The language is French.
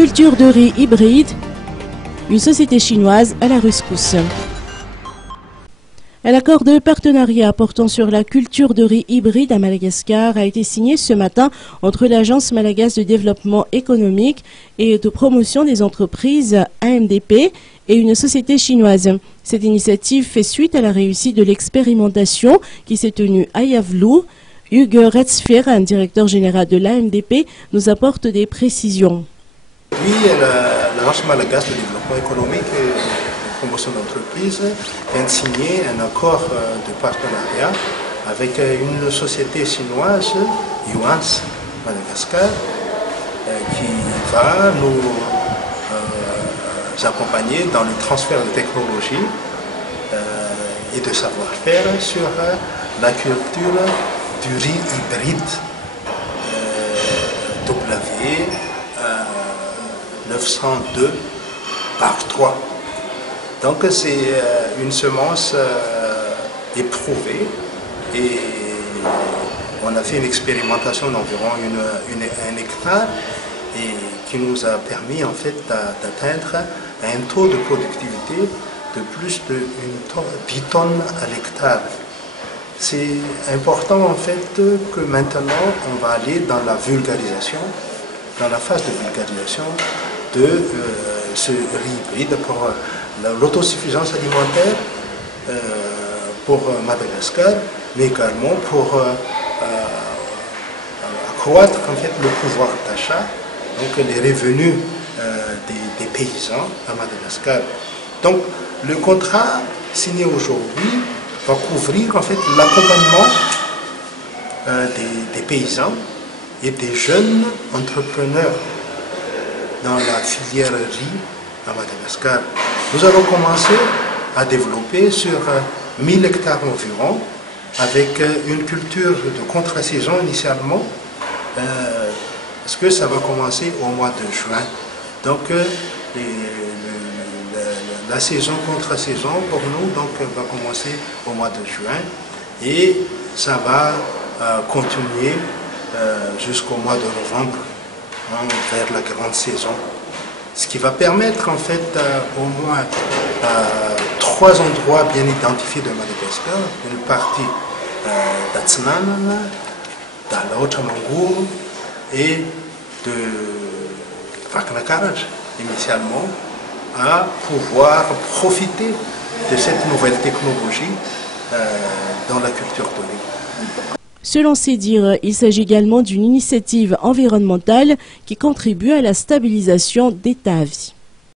Culture de riz hybride, une société chinoise à la rescousse. Un accord de partenariat portant sur la culture de riz hybride à Madagascar a été signé ce matin entre l'Agence malgache de développement économique et de promotion des entreprises AMDP et une société chinoise. Cette initiative fait suite à la réussite de l'expérimentation qui s'est tenue à Yavlou. Hugues Retzfer, un directeur général de l'AMDP, nous apporte des précisions. Oui, l'Agence malgache de développement économique et de promotion d'entreprise vient de signer un accord de partenariat avec une société chinoise, Yuans Madagascar, qui va nous accompagner dans le transfert de technologie et de savoir-faire sur la culture du riz hybride W 902 par 3. Donc c'est une semence éprouvée et on a fait une expérimentation d'environ un hectare et qui nous a permis en fait d'atteindre un taux de productivité de plus de 10 tonnes à l'hectare. C'est important en fait que maintenant on va aller dans la vulgarisation, dans la phase de vulgarisation de ce riz hybride pour l'autosuffisance alimentaire pour Madagascar, mais également pour accroître en fait le pouvoir d'achat, donc les revenus des paysans à Madagascar. Donc le contrat signé aujourd'hui va couvrir en fait l'accompagnement des paysans et des jeunes entrepreneurs dans la filière riz à Madagascar. Nous allons commencer à développer sur 1000 hectares environ avec une culture de contre-saison initialement parce que ça va commencer au mois de juin. Donc la saison contre-saison pour nous donc, va commencer au mois de juin et ça va continuer jusqu'au mois de novembre, vers la grande saison. Ce qui va permettre en fait au moins 3 endroits bien identifiés de Madagascar, une partie d'Atsnan, d'Alaochamangour et de Vaknakaraj initialement, à pouvoir profiter de cette nouvelle technologie dans la culture de riz. Selon ses dires, il s'agit également d'une initiative environnementale qui contribue à la stabilisation des Tavis.